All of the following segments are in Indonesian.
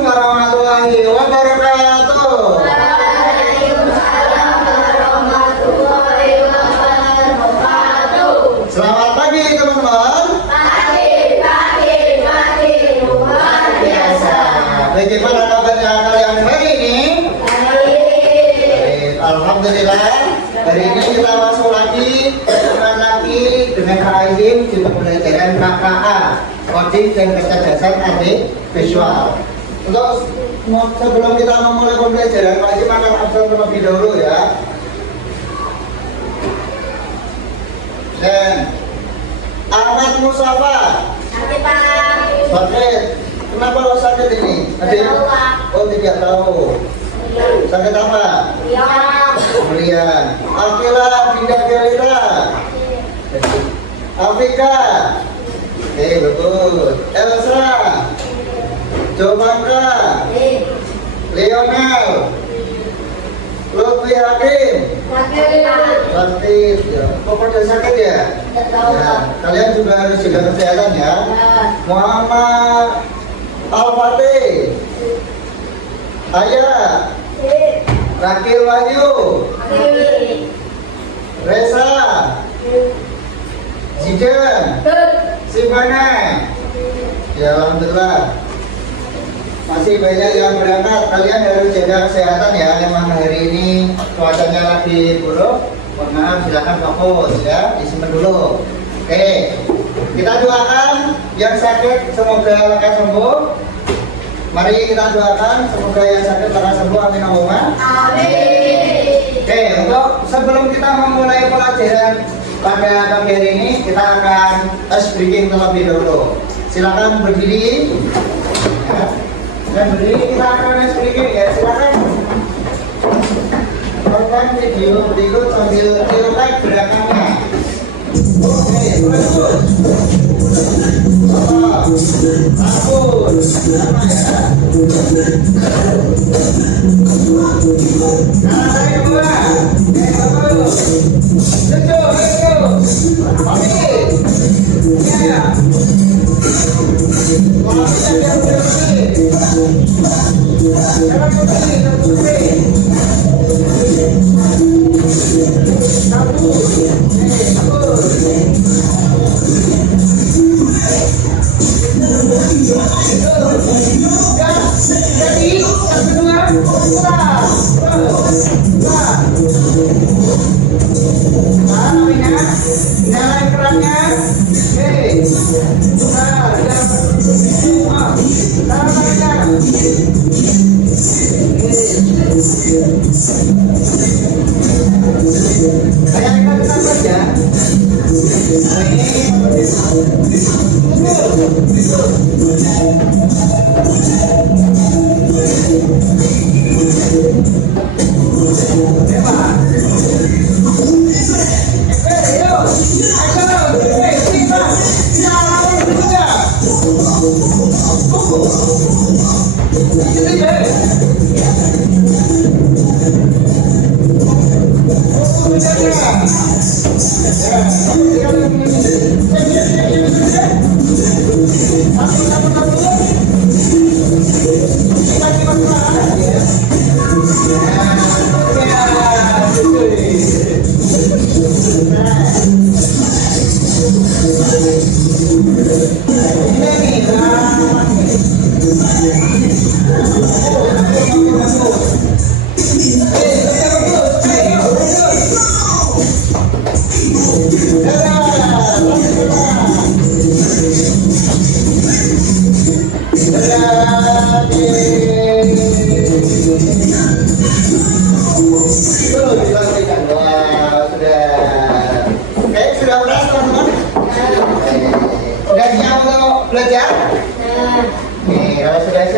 warahmatullahi wabarakatuh. Waalaikumsalam warahmatullahi wabarakatuh. Selamat pagi teman-teman. Pagi, luar biasa. Bagaimana kabarnya kalian hari ini? Baik, alhamdulillah. Hari ini kita masuk lagi dengan Kak di pembelajaran KKA, Coding dan Kecerdasan Adik Visual. Untuk sebelum kita memulai pembelajaran, Pak Izim akan absen terlebih dahulu ya. Dan Ahmad Mustafa. Sakit Pak. Sakit. Kenapa lo sakit ini? Oh, tidak tahu. Sakit apa? Kemudian Akila Dinda Gelita. Afika. Oke, betul. Elsa. Jomangka. Lionel. Lutfi Hakim. Sakit ya. Kok pada sakit ya? Ya, kalian juga harus jaga kesehatan ya. Muhammad Al-Fatih. Ayah. Rakil Wahyu. Reza. Zidan. Simana. Ya, alhamdulillah. Masih banyak yang berangkat. Kalian harus jaga kesehatan ya. Memang hari ini cuacanya lagi buruk. Mohon maaf, silakan fokus ya. Disimpan dulu. Oke. Kita doakan yang sakit semoga lekas sembuh. Mari kita doakan semoga yang sakit lekas sembuh. Amin Allahumma. Amin. Oke, untuk sebelum kita memulai pelajaran pada pagi hari ini, kita akan ice breaking terlebih dahulu. Silakan berdiri. Ya. Dan berdiri kita akan ice breaking ya. Silakan. Tonton video berikut sambil tirukan gerakannya. Oke, bagus. Bagus. Sama ya. Nah, yang kedua. Bagus. Lucu. Pamit. Ya. Kalau bisa dia berdiri. Jangan berdiri. Satu.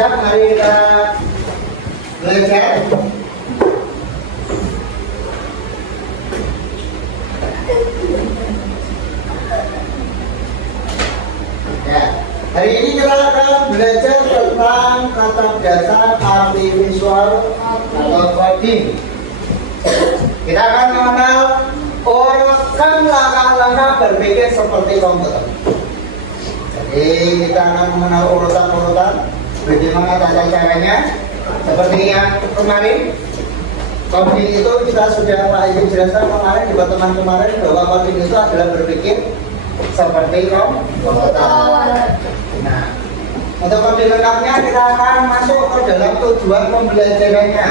Mari kita belajar. Ya, hari ini kita akan belajar tentang kata dasar arti visual atau coding. Kita akan mengenal urutan langkah-langkah berpikir seperti komputer. Jadi kita akan mengenal urutan-urutan Bagaimana tata caranya? Seperti yang kemarin, coding itu kita sudah Pak Ibu jelaskan kemarin di pertemuan kemarin bahwa coding itu adalah berpikir seperti komputer. Nah, untuk coding lengkapnya kita akan masuk ke dalam tujuan pembelajarannya.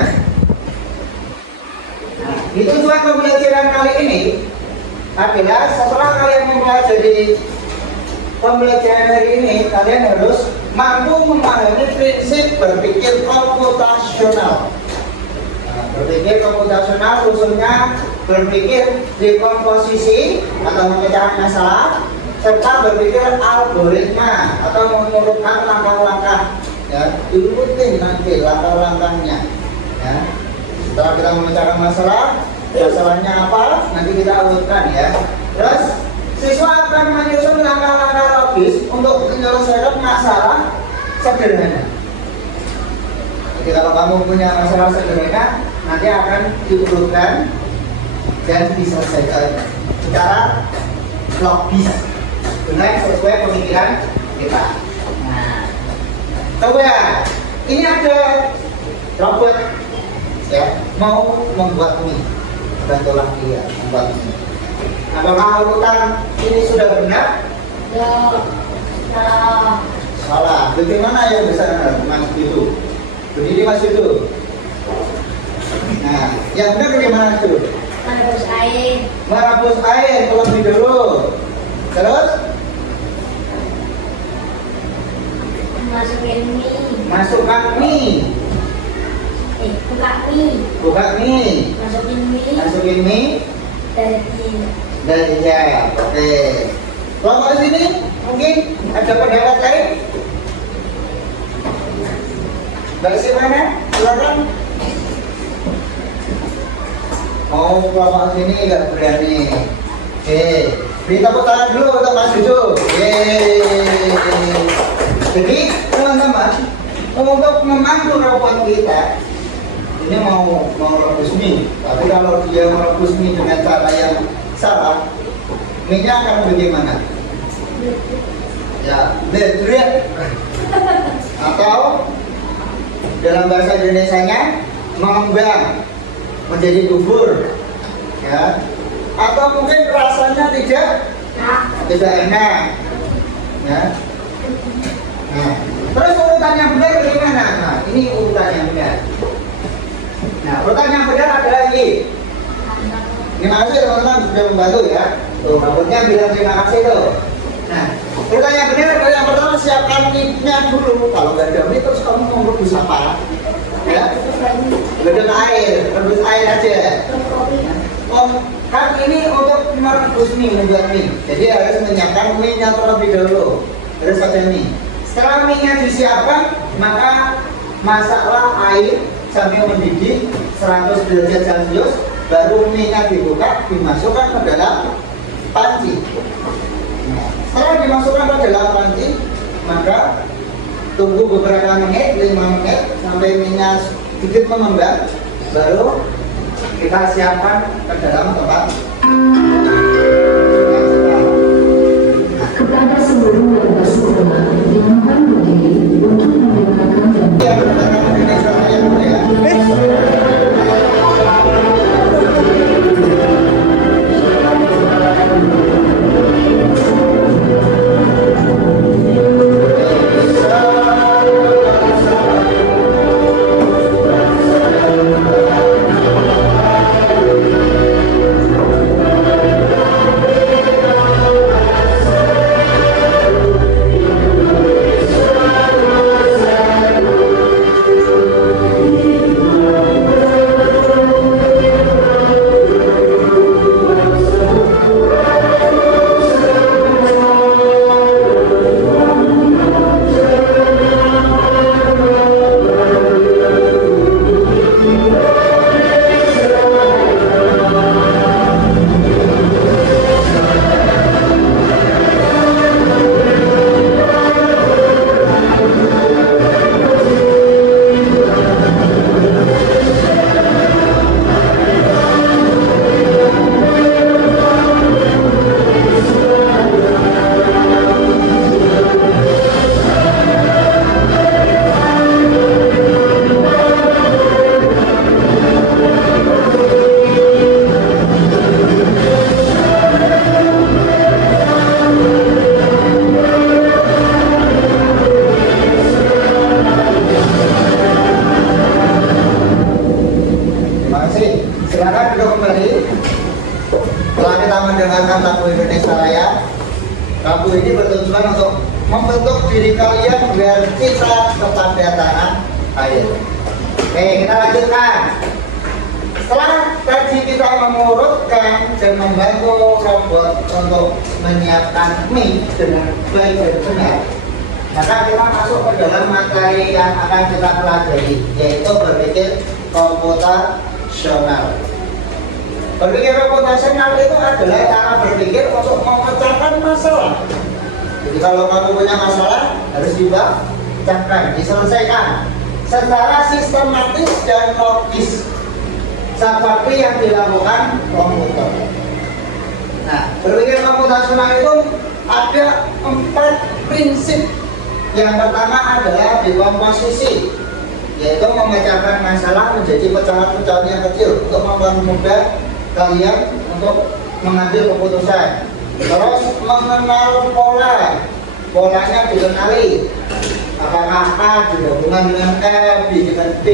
Di tujuan pembelajaran kali ini adalah setelah kalian mempelajari pembelajaran hari ini, kalian harus mampu memahami prinsip berpikir komputasional. Nah, berpikir komputasional khususnya berpikir dekomposisi atau pemecahan masalah, serta berpikir algoritma atau mengurutkan langkah-langkah. Ya, diurutin nanti langkah-langkahnya. Ya. Setelah kita memecahkan masalahnya apa, nanti kita urutkan ya. Terus siswa akan menyusun langkah-langkah logis untuk menyelesaikan masalah sederhana. Jadi kalau kamu punya masalah sederhana, nanti akan diurutkan dan diselesaikan secara logis, benar sesuai pemikiran kita. Nah, coba ini ada robot ya, mau membuat mie, bantulah dia membuat mie. Apakah urutan ini sudah benar? Ya. Nah. Salah. Bagaimana yang bisa Mas itu? Berdiri Mas itu. Nah, yang benar bagaimana itu? Merebus air. Merebus air terlebih dahulu. Terus Masukin mie. masukkan mie. Buka mie. Buka mie. Masukin mie. Masukin mie. Dari Ya, oke. Kelompok sini mungkin ada pendapat lain. Dari mana? Silakan. Oh, kelompok sini nggak berani. Oke, beri tepuk tangan dulu untuk Mas Yudo. Jadi teman-teman, untuk memandu robot kita ini mau rebus mie, tapi kalau dia merebus mie dengan cara yang salah, mie-nya akan bagaimana? Ya, ledrek. Atau dalam bahasa Indonesianya mengembang menjadi bubur, ya. Atau mungkin rasanya tidak enak, ya. Nah, terus urutan yang benar bagaimana? Nah, ini urutan yang benar. Nah, urutan yang benar adalah ini. Terima kasih teman-teman sudah membantu ya. Tuh, robotnya bilang terima kasih tuh. Nah, urutan yang benar adalah yang pertama siapkan mie-nya dulu. Kalau nggak ada mie terus kamu mau rebus apa? Ya, rebus air aja. Oh, kan ini untuk merebus mie, membuat mie. Jadi harus menyiapkan mie-nya terlebih dahulu. Terus ada mie. Setelah mie-nya disiapkan, maka masaklah air sampai mendidih 100 derajat Celcius, baru mie-nya dibuka, dimasukkan ke dalam panci. Nah, setelah dimasukkan ke dalam panci, maka tunggu beberapa menit, 5 menit sampai mie-nya sedikit mengembang, baru kita siapkan ke dalam tempat. Kepada seluruh warga Sukma, dimohon berdiri untuk mendengarkan mendengarkan lagu Indonesia Raya. Lagu ini bertujuan untuk membentuk diri kalian biar kita kepada tanah air. Oke, kita lanjutkan. Setelah tadi kita mengurutkan dan membantu robot untuk menyiapkan mie dengan baik dan benar, maka kita masuk ke dalam materi yang akan kita pelajari, yaitu berpikir komputasional. Berpikir komputasional itu adalah cara berpikir untuk memecahkan masalah. Jadi kalau kamu punya masalah, harus dipecahkan, diselesaikan secara sistematis dan logis, seperti yang dilakukan komputer. Nah, berpikir komputasional itu ada 4 prinsip. Yang pertama adalah dekomposisi, yaitu memecahkan masalah menjadi pecahan-pecahan yang kecil untuk mempermudah kalian untuk mengambil keputusan. Terus mengenal pola, polanya dikenali. Apakah A digabungan dengan B dengan B,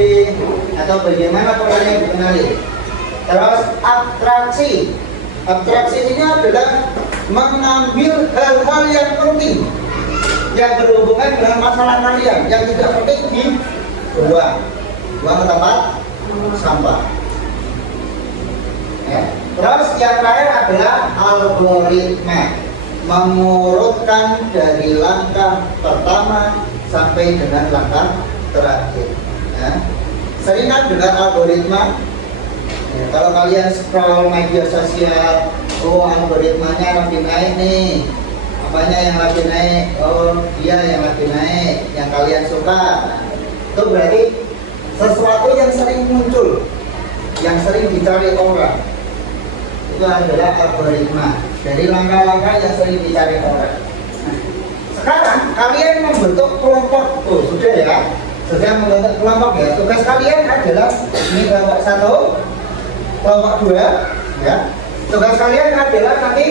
atau bagaimana polanya dikenali. Terus abstraksi, abstraksi ini adalah mengambil hal-hal yang penting yang berhubungan dengan masalah kalian, yang tidak penting dibuang ke tempat sampah. Ya. Terus yang terakhir adalah algoritma, mengurutkan dari langkah pertama sampai dengan langkah terakhir. Ya. Sering kan dengar algoritma? Ya, kalau kalian scroll media sosial, oh algoritmanya lagi naik nih, apanya yang lagi naik? Oh dia yang lagi naik, yang kalian suka. Itu berarti sesuatu yang sering muncul, yang sering dicari orang. Itu adalah algoritma, dari langkah-langkah yang sering dicari orang. Nah, sekarang kalian membentuk kelompok. Oh sudah ya, sudah membentuk kelompok ya. Tugas kalian adalah ini kelompok 1, kelompok 2 ya. Tugas kalian adalah nanti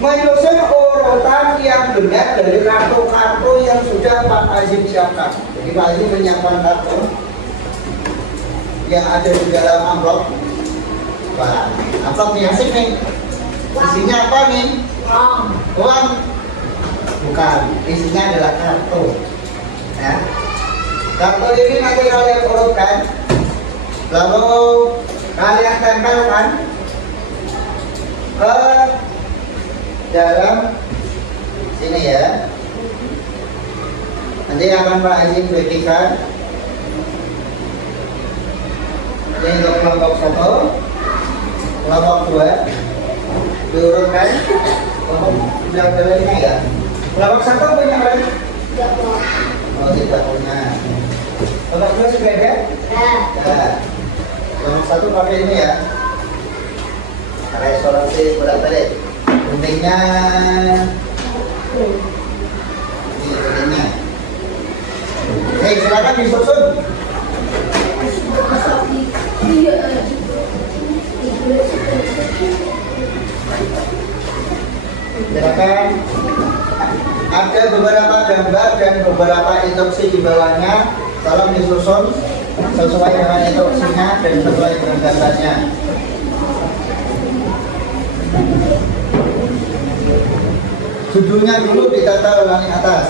menyusun urutan yang benar dari kartu-kartu yang sudah Pak Azim siapkan. Jadi Pak Azim menyiapkan kartu yang ada di dalam amplop. Wah, amplop yang asik nih. Isinya apa nih? Uang. Bukan, isinya adalah kartu. Ya. Kartu ini nanti kalian urutkan, lalu kalian tempelkan ke dalam sini ya. Nanti akan Pak Azim berikan. Ini untuk kelompok 1, kelompok 2 diurutkan. Kelompok sudah ada lainnya ya. Kelompok 1 punya apa? Oh tidak punya. Kelompok 2 sudah ada? Ya. Kelompok 1 pakai ini ya. Resolusi bolak-balik. Pentingnya ini pentingnya. Hei silakan disusun. Silakan. Ada beberapa gambar dan beberapa instruksi di bawahnya. Tolong disusun sesuai dengan instruksinya dan sesuai dengan gambarnya. Judulnya dulu ditata ulangi atas.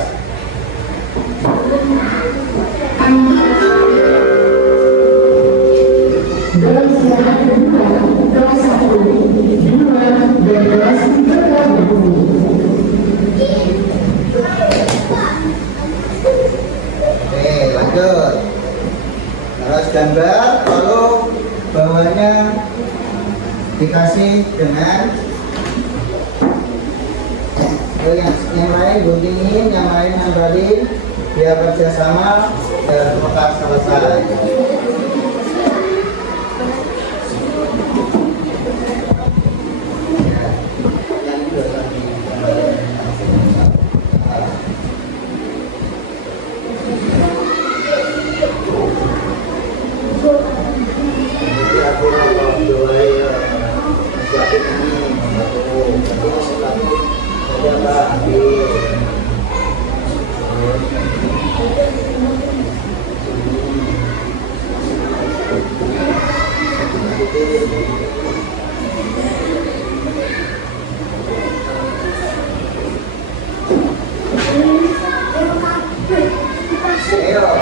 Dalam istirahat kedua, kelas 1, 2, dan kelas 3 bergabung. Oke, lanjut. Terus gambar, lalu bawahnya dikasih dengan yang lain guntingin, yang lain nambahin, biar kerjasama dan lekas selesai.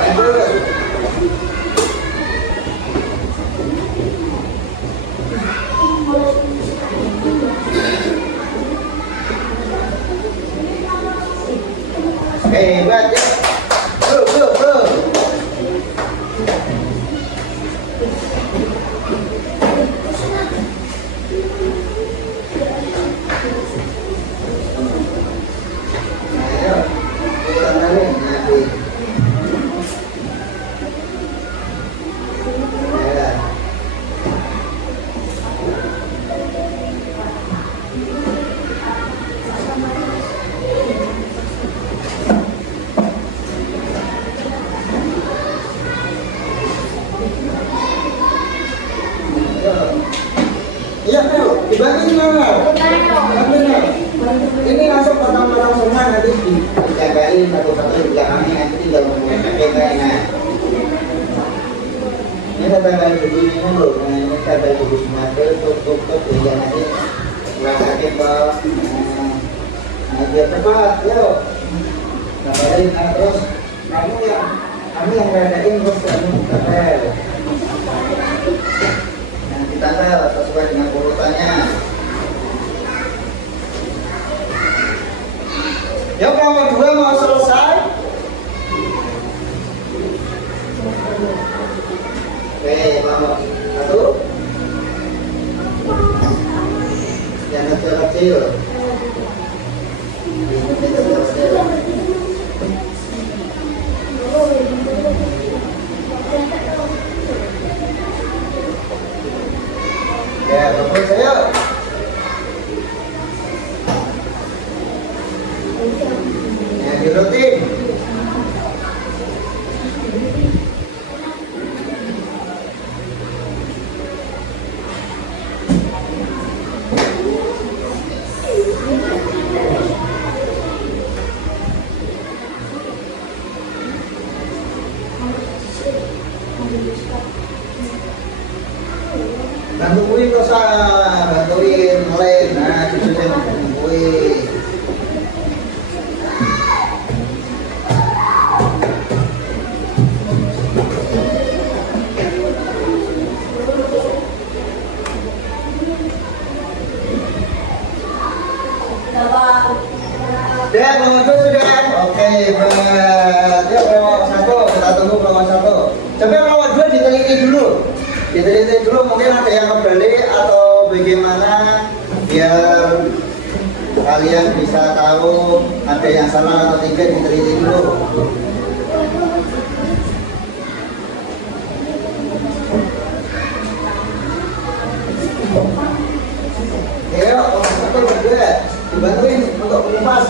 Lanjut. Hebat ya. Bro. Ayo, kita tarik nanti. Ya. Iya, Mel. Dibantuin mana? Bantuin. Ini langsung potong-potong semua nanti dijagain satu-satu di belakangnya nanti tinggal ngomongin kayaknya. Ini tetangga begini dulu, nah ini kata ibu semua tutup ya nanti pulang lagi bang. Nah biar cepat, yuk. Kabarin, nah terus kamu yang ngadain terus kamu kapel. Nah ditanggal sesuai dengan urutannya. Yuk nomor 2 mau selesai. Oke, nomor 1. Yang kecil-kecil. Ya, betul saya. Yang dirutin. Bantuin dosa, bantuin ngelem, nah cucunya bantuin. Dek, nomor 2 sudah. Oke, Dek, nomor 1 kita tunggu nomor 1. Coba nomor 2 diteliti dulu. Diteliti dulu mungkin ada yang kebalik atau bagaimana biar kalian bisa tahu ada yang salah atau tidak, diteliti dulu. Ya, nomor 1 berdua dibantuin untuk mengupas.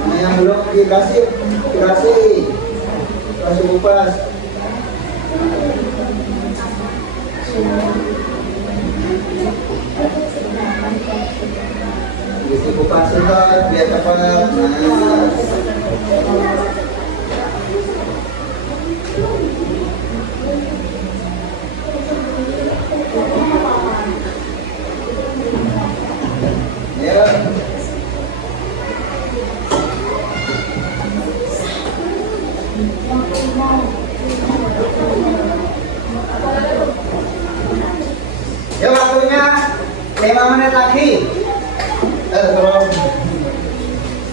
Mana yang belum dikasih kupas. Isi kupas itu biar cepat. Ya. Ya waktunya 5 menit lagi. Tolong.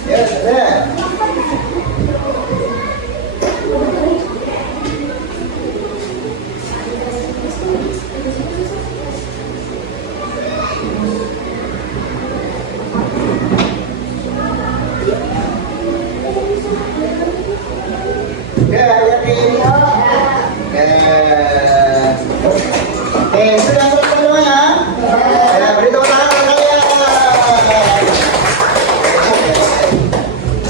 Ya, sudah. Ya, yakin. Oke, sudah selesai semuanya. Ya, beri tepuk tangan untuk kalian.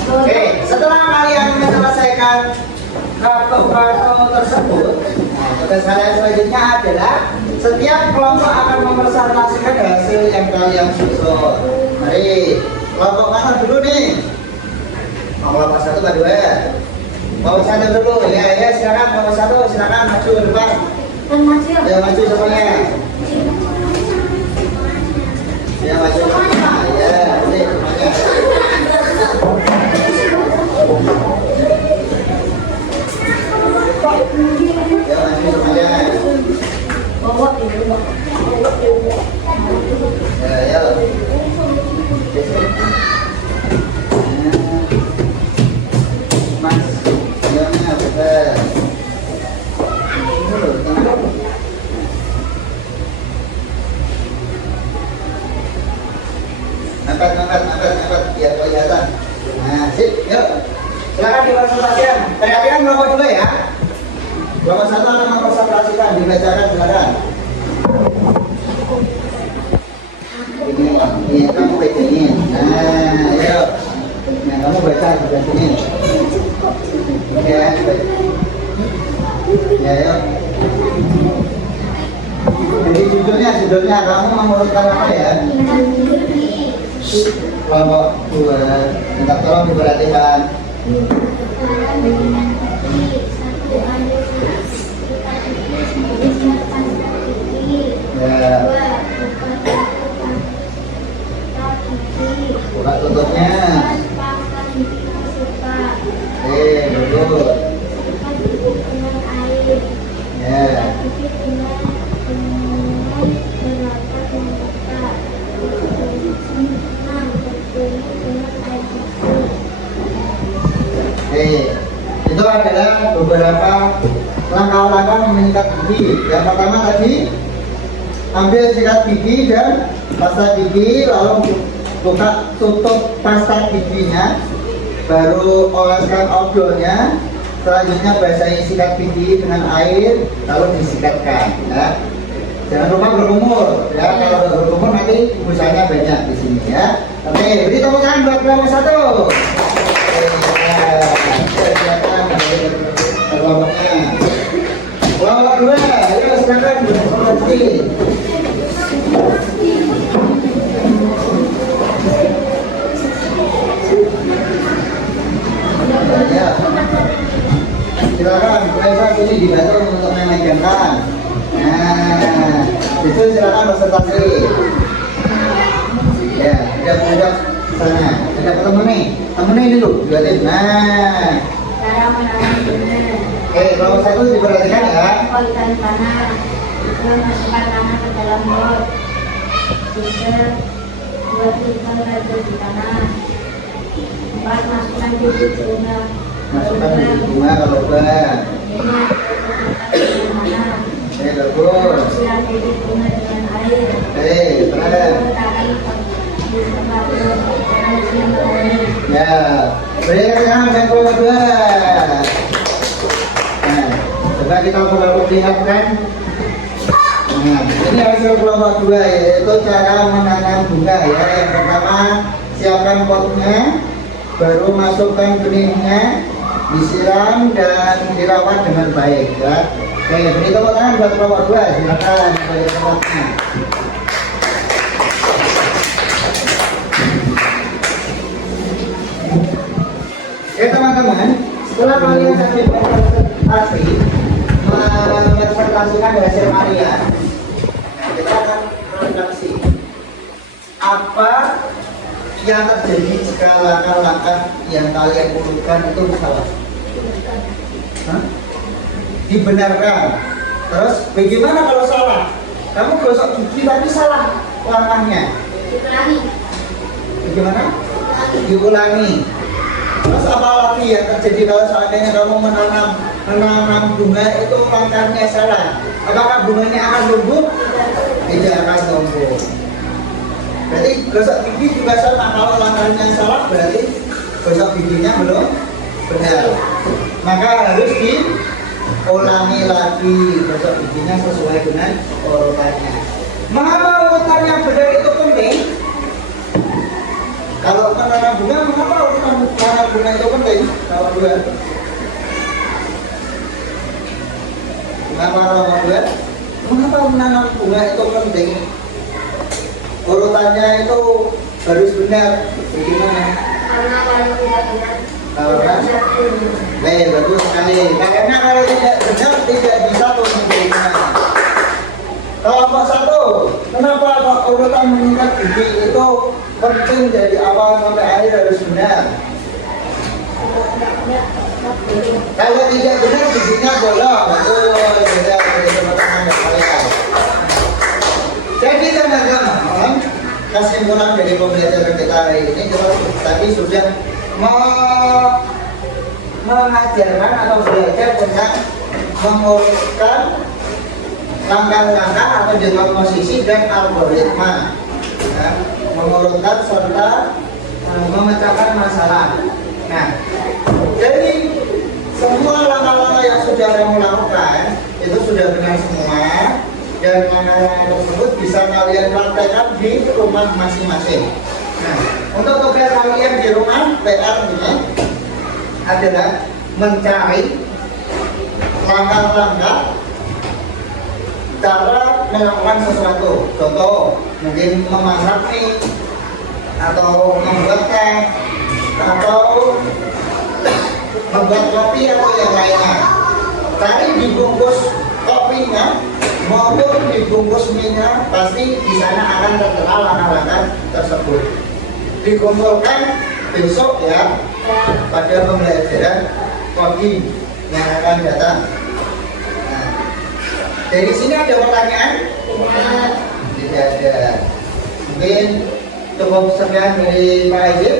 Oke, setelah kalian menyelesaikan kartu-kartu tersebut, tugas kalian selanjutnya adalah setiap kelompok akan mempresentasikan hasil yang kalian susun. Mari, kelompok mana dulu nih? Kelompok 1 ke 2. Kelompok 1 dulu, ya silakan kelompok 1 silakan maju ke depan. Ya maju semuanya. Ya maju semuanya. Ya, ini semuanya. maju semuanya. Bawa itu, bawa itu. Ya, ayo. Mas, jalannya betul. Angkat, biar kelihatan. Nah, sip, yuk. Silakan dikonsultasikan. Teriakan kelompok dulu ya. Kelompok 1 akan mengkonsultasikan, dibacakan silakan. Ini kamu pegangin. Nah, ayo. Nah, kamu baca sebelah sini. Ya, ya, yuk. Jadi judulnya kamu mengurutkan apa ya? Kelompok 2. Minta tolong diperhatikan. Ya. Buka tutupnya. Betul. Ya. Itu adalah beberapa langkah-langkah menyikat gigi. Yang pertama tadi ambil sikat gigi dan pasta gigi, lalu buka tutup pasta giginya, baru oleskan odolnya, selanjutnya basahi sikat gigi dengan air, lalu disikatkan. Ya. Jangan lupa berkumur, ya. Kalau berkumur nanti busanya banyak di sini ya. Oke, beri tepuk tangan buat kelompok 1. Kelompoknya. Kelompok 2, ayo silakan berkonsultasi. Ya. Silakan, besok ini dibantu untuk memegangkan. Nah, itu silakan konsultasi. Ya, ada sana. Ada ketemu nih. Temennya ini dulu, lihatin. Nah. Cara menanam bunga. Kelompok 1 diperhatikan ya. Kualitas tanah. Masukkan tanah ke dalam pot. Tiga, buat lubang lagi di tanah. 4, masukkan bibit bunga. Masukkan bibit bunga ke lubang. 5, bagus. siram bibit bunga dengan air. Terus. Ya, berikan dan kelompok 2. Nah, coba kita perlihatkan. Nah, ini hasil kelompok 2 yaitu cara menanam bunga ya. Yang pertama, siapkan potnya, baru masukkan benihnya, disiram dan dirawat dengan baik ya. Oke, beri tepuk tangan buat kelompok 2. Silakan beri tempatnya. Teman-teman, setelah kalian sampai presentasi mempresentasikan hasil kalian, kita akan refleksi apa yang terjadi jika langkah-langkah yang kalian urutkan itu salah. Dibenarkan. Terus bagaimana kalau salah? Kamu gosok gigi tapi salah langkahnya. Diulangi. Bagaimana? Diulangi. Terus apa lagi yang terjadi kalau seandainya kamu menanam bunga itu langkahnya salah? Apakah bunganya akan tumbuh? Tidak akan tumbuh. Berarti gosok gigi juga sama. Kalau langkahnya salah berarti gosok giginya belum benar. Maka harus diulangi lagi gosok giginya sesuai dengan urutannya. Mengapa urutan yang benar itu penting? Kalau menanam bunga, mengapa urutan menanam bunga itu penting? Kalau 2. Mengapa nomor 2? Mengapa menanam bunga itu penting? Urutannya itu harus benar. Bagaimana? Karena kalau tidak benar, Baik, bagus sekali. Karena kalau tidak benar tidak bisa menentukan. Kelompok 1, kenapa kok urutan menyikat gigi itu penting dari awal sampai akhir harus benar? Kalau tidak benar giginya bolong, betul. kurang dari pembelajaran kita hari ini, kita tadi sudah mengajarkan atau belajar tentang mengurutkan langkah-langkah atau jadwal posisi dan algoritma, ya, mengurutkan serta memecahkan masalah. Nah, dari semua langkah-langkah yang sudah kamu lakukan itu sudah benar semua, dan langkah-langkah tersebut bisa kalian praktekkan di rumah masing-masing. Nah, untuk tugas kalian di rumah PR-nya adalah mencari langkah-langkah cara melakukan sesuatu. Contoh, mungkin memasak nih, atau membuat teh, atau membuat kopi atau yang lainnya. Cari dibungkus kopinya maupun dibungkus mie-nya, pasti di sana akan tertera langkah-langkah tersebut. Dikumpulkan besok ya pada pembelajaran coding yang akan datang. Nah, dari sini ada pertanyaan? Tidak ada. Mungkin cukup sekian dari Pak Ejib.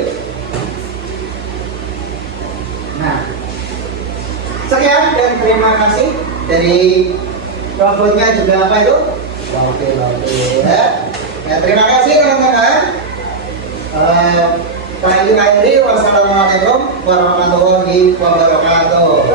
Nah, sekian dan terima kasih dari robotnya juga apa itu? Oke. Ya, terima kasih teman-teman. Wassalamualaikum warahmatullahi wabarakatuh.